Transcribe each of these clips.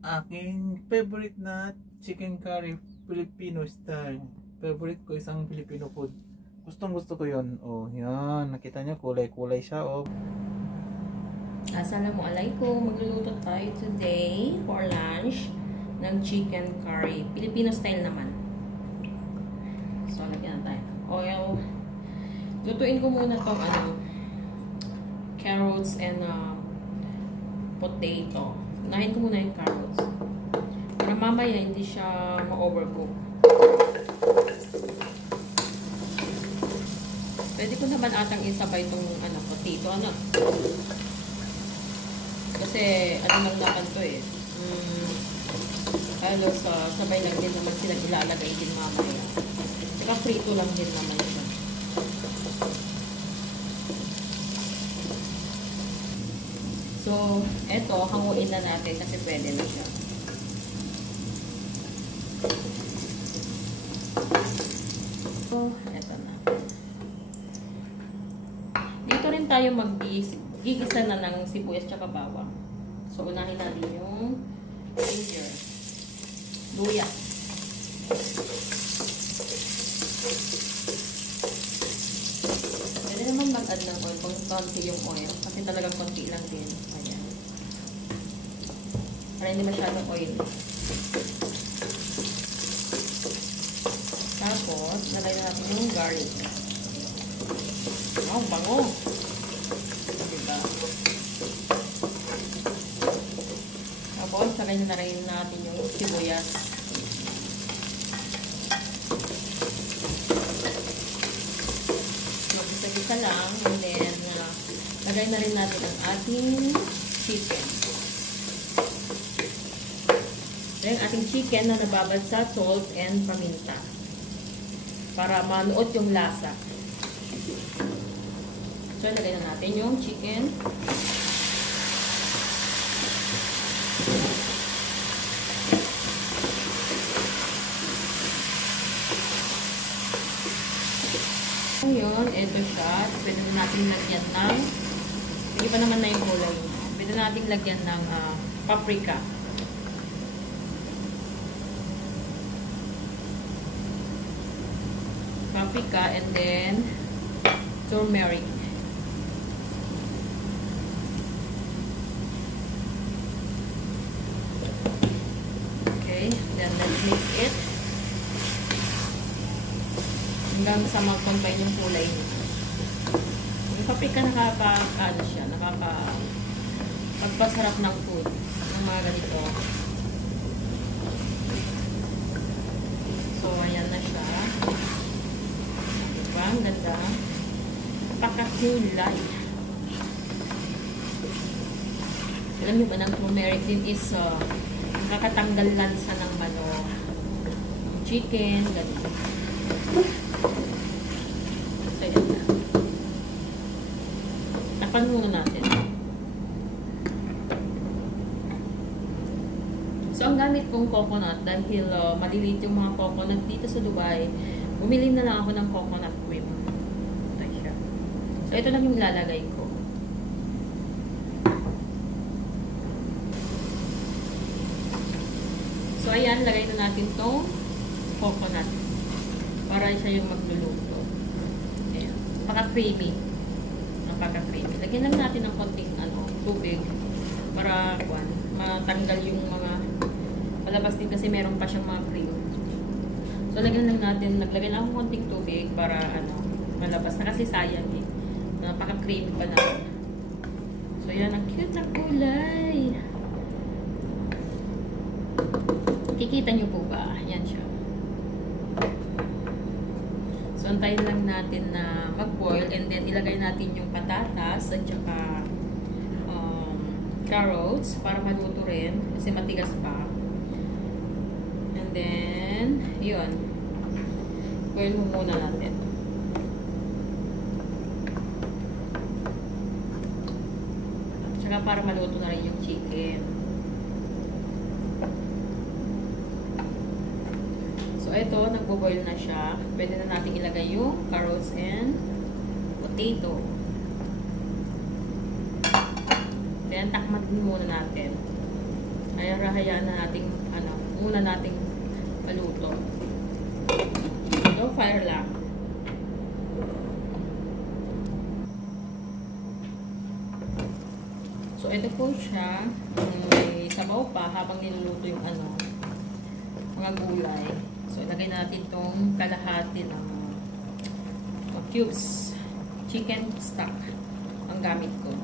Aking favorite na chicken curry, Filipino style. Favorite ko isang Filipino food. Gustong gusto ko yun. Oh, yan. Nakita nyo, kulay-kulay siya. Oh. Assalamualaikum. Magluluto tayo today for lunch ng chicken curry. Filipino style naman. So, lagyan na tayo. Oil. Lutuin ko muna tong carrots and potato. Unahin ko muna yung carrots. Para mamaya hindi siya ma-overcook. Pwede ko naman atang isabay itong potato. Kasi lang naman to eh. Halos sabay lang din naman sila ilalagay din mamaya. Saka prito lang din naman siya. So, eto, hanguin na natin kasi pwede na siya. So, eto na. Dito rin tayo gigisa na ng sibuyas tsaka bawang. So, unahin natin yung ginger. Luya. Pwede naman mag-add ng oil kung konti yung oil. Kasi talagang konti lang din. Ayan. Para hindi masyadong oil. Tapos, nalagay na natin yung garlic. Oh, bango! Diba? Tapos, nalagay na rin natin yung sibuyas. Mag-isa-gisa lang. And then, lagay na rin natin ang ating chicken. Then, ating chicken na nababad sa salt and paminta. Para manuot yung lasa. So, lagay na natin yung chicken. Ngayon, ito siya. Pwede natin lagyan ng, hindi pa naman na yung kulay. Pwede natin lagyan ng paprika. Paprika and then turmeric. Okay, then let's mix it. Hanggang sa mag-combine yung kulay niya. Yung paprika magpasarap ng food. Yung mga ganito. So, ayan na siya. Diba? Ang ganda. Napakakulay. Alam nyo ba ng turmeric din is nakakatanggal lansa ng manok. Chicken, ganito. So, yun na. Tapan muna natin. So, ang gamit kong coconut, dahil maliliit yung mga coconut dito sa Dubai, bumili na lang ako ng coconut cream. Ito siya. So, ito lang yung ilalagay ko. So, ayan, lagay na natin itong coconut. Para siya yung magluluto. Ayan. Napaka-creamy. Napaka-creamy. Lagyan lang natin ng konting tubig para matanggal yung mga palabas din kasi meron pa siyang mga cream. So, lagyan lang natin. Naglagyan lang akong konting tubig para malabas na kasi sayang eh. Napaka-creamy pa natin. So, yan. Ang cute na kulay. Kikita nyo po ba? Yan siya. So, antayin lang natin na mag-boil and then ilagay natin yung patatas at saka carrots para maluto rin kasi matigas pa. And then, yun. Boil mo muna natin. Saka para maluto na rin yung chicken. So, ito, nagbo-boil na siya. Pwede na natin ilagay yung carrots and potato. Then, takman din muna natin. Kaya hayaan na natin, muna nating maluto. No fire lang. So, ito po siya. May sabaw pa habang niluluto yung mga gulay. So, ilagay natin tong kalahati ng cubes. Chicken stock ang gamit ko.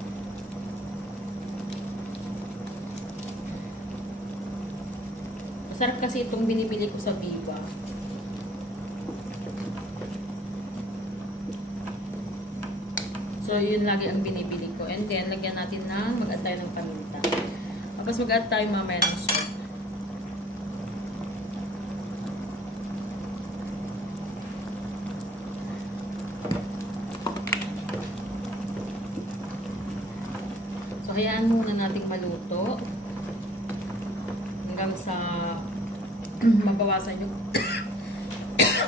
Masarap kasi itong binibili ko sa Viva. So, yun lagi ang binibili ko. And then, lagyan natin ng mag-add tayo ng paminta. Tapos mag-add tayo mamaya ng salt. So, hayaan muna natin maluto. Hanggang sa mabawasan yung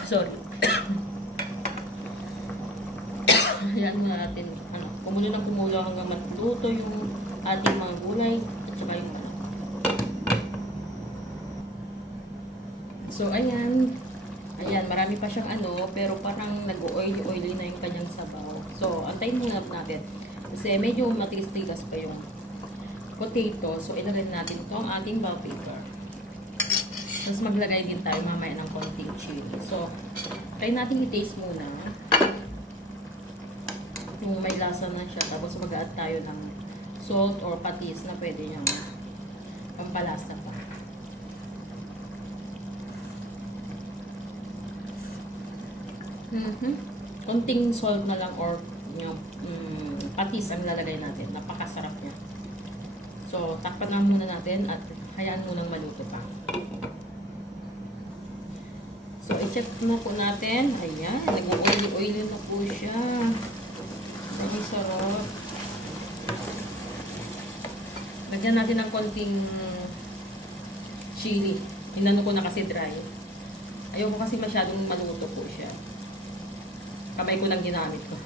sorry. Hayaan muna natin kumulo ng kumulo hanggang maluto yung ating mga gulay at saka yung so ayan marami pa siyang pero parang nag-oily na yung kanyang sabaw. So antayin muna natin kasi medyo matigas-tigas pa yung potato. So, ilagay natin ito ang ating bell pepper. Tapos, maglagay din tayo mamaya ng konting chili. So, try natin i-taste muna. Kung may lasa na siya. Tapos, mag-add tayo ng salt or patis na pwede niyang pampalasa pa. Konting salt na lang or patis ang lalagay natin. Napakasarap niya. So, takpan na muna natin at hayaan munang maluto pa. So, i-check na po natin. Ayan, nag-oily na po siya. Ang sarap. Lagyan natin ng konting chili. Inano ko na kasi dry. Ayoko kasi masyadong maluto po siya. Kamay ko lang ginamit ko.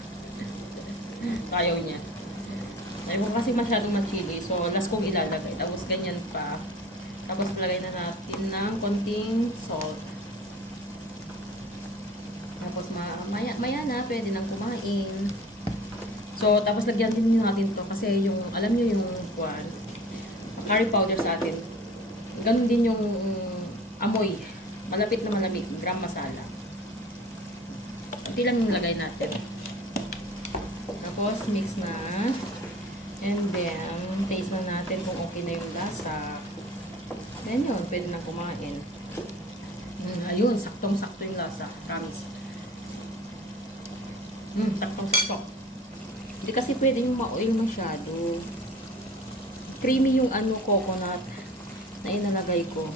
Ayaw niya. Ayoko kasi masyadong machili. So, last kong ilalagay. Tapos, ganyan pa. Tapos, lagay na natin ng konting salt. Tapos, maya na, pwede nang kumain. So, tapos, lagyan din natin to kasi yung, alam nyo yung curry powder sa atin. Ganun din yung amoy. Malapit na malamig. Gram masala. Hindi lang yung lagay natin. Tapos, mix na. And then, taste mo natin kung okay na yung lasa. Then yun, pwede na kumain. Ayun, saktong-sakto yung lasa. Promise. Saktong-sakto. Hindi kasi pwede yung ma-oil masyado. Creamy yung coconut na inalagay ko.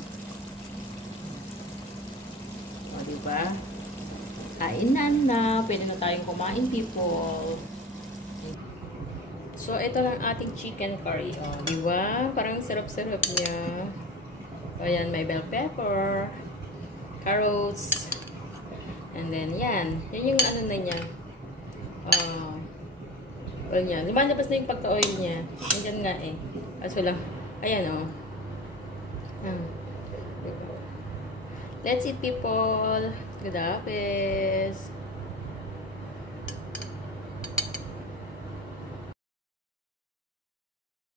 O, diba? Kainan na. Pwede na tayong kumain, people. So, ito lang ating chicken curry. O, diba? Parang sarap-sarap niya. O, yan. May bell pepper, carrots, and then, yan. Yan yung na niya. Oil niya. Lumalabas na yung pagka-oil niya. Yan nga eh. Kaso lang. Ayan o. That's it, people. Good happens.